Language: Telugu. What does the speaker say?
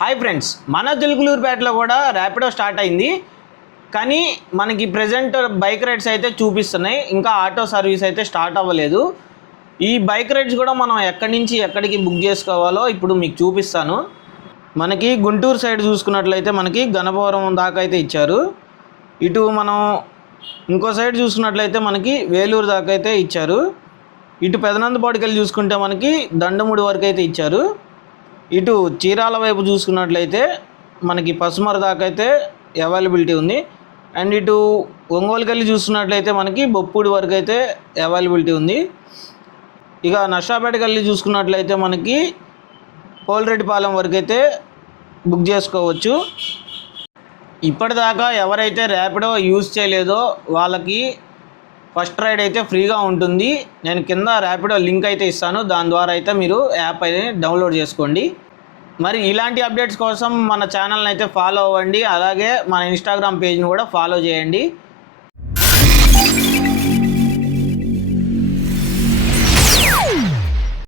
హాయ్ ఫ్రెండ్స్, మన చిలుకలూరుపేటలో కూడా ర్యాపిడో స్టార్ట్ అయింది. కానీ మనకి ప్రెజెంట్ బైక్ రైడ్స్ అయితే చూపిస్తున్నాయి, ఇంకా ఆటో సర్వీస్ అయితే స్టార్ట్ అవ్వలేదు. ఈ బైక్ రైడ్స్ కూడా మనం ఎక్కడి నుంచి ఎక్కడికి బుక్ చేసుకోవాలో ఇప్పుడు మీకు చూపిస్తాను. మనకి గుంటూరు సైడ్ చూసుకున్నట్లయితే మనకి గణపవరం దాకా అయితే ఇచ్చారు. ఇటు మనం ఇంకో సైడ్ చూసుకున్నట్లయితే మనకి వేలూరు దాకా అయితే ఇచ్చారు. ఇటు పెదనందపాడుకి వెళ్ళి చూసుకుంటే మనకి దండముడి వరకు అయితే ఇచ్చారు. ఇటు చీరాల వైపు చూసుకున్నట్లయితే మనకి పసుమర దాకా అయితే అవైలబిలిటీ ఉంది. అండ్ ఇటు ఒంగోలుకి వెళ్ళి చూసుకున్నట్లయితే మనకి బొప్పూడి వరకు అయితే అవైలబిలిటీ ఉంది. ఇక నర్సాపేటకి వెళ్ళి చూసుకున్నట్లయితే మనకి పోలరెడ్డిపాలెం వరకు అయితే బుక్ చేసుకోవచ్చు. ఇప్పటిదాకా ఎవరైతే ర్యాపిడో యూజ్ చేయలేదో వాళ్ళకి ఫస్ట్ రైడ్ అయితే ఫ్రీగా ఉంటుంది. నేను కింద ర్యాపిడో లింక్ అయితే ఇస్తాను, దాని ద్వారా అయితే మీరు యాప్ అయితే డౌన్లోడ్ చేసుకోండి. మరి ఇలాంటి అప్డేట్స్ కోసం మన ఛానల్ని అయితే ఫాలో అవ్వండి, అలాగే మన ఇన్స్టాగ్రామ్ పేజ్ని కూడా ఫాలో చేయండి.